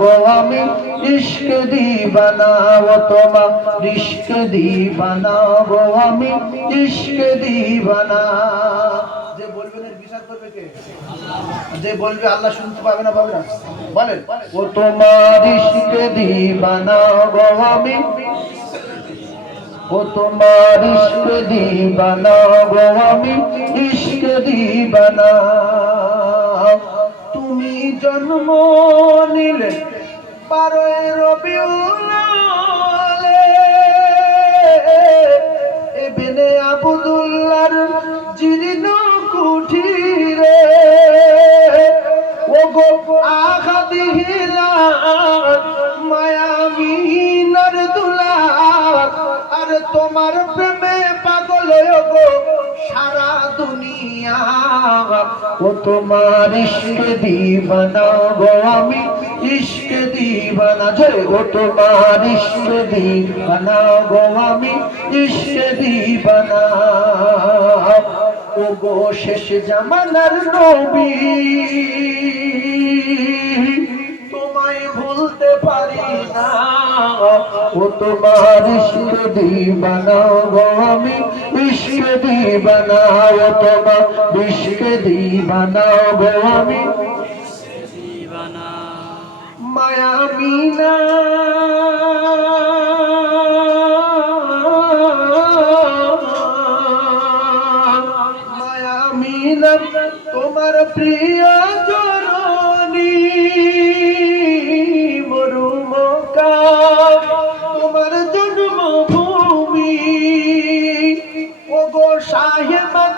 গো, আমি ইশক দিবানা ও তোমার ইশক দিবানা গো, আমি দিবানা। যে বলবেন এর বিচার করবে কে? যে বলবে, আল্লাহ শুনতে পাবে না পাবে না। বলেন, ও তোমার ইশক দিবানা গো ও তোমার ইশক দিবানা গো, আমি দিবানা। তুমি জন্ম নিলে বারোই রবিউলে এবেনে আবুদুল্লার জীর্ণ কুঠিরে ও গো আঘাদিহিলা মায়ামিনার দুলার আর তোমার প্রেমে পাগল গো সারা দুনিয়া। ও তোমার ইশক দিবানা গো আমি ইশক দিবানা। জয় ও তোমার ইশক দিবানা গো আমি ইশক দিবানা। ও গো শেষ জামানার নবী, তোমায় ভুলতে পারি না। ও তোমার ইশক দিবানা গো আমি, ইশক দিবানা ও তোমার ইশক দিবানা গো আমি। মায়া মিনা। মায়া মিনা, তোমার প্রিয় জননী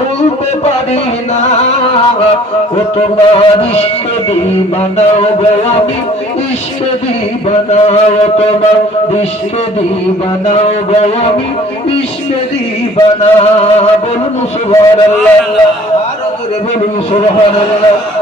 ভুলতে পারি না। ও তোমার ইষ্ট দিবানা গো আমি ইষ্ট দিবানা ও তোমার। ইষ্ট দিবানা গো আমি ইষ্ট দিবানা। বলুন সুবহানাল্লাহ। বলুন সুবহানাল্লাহ।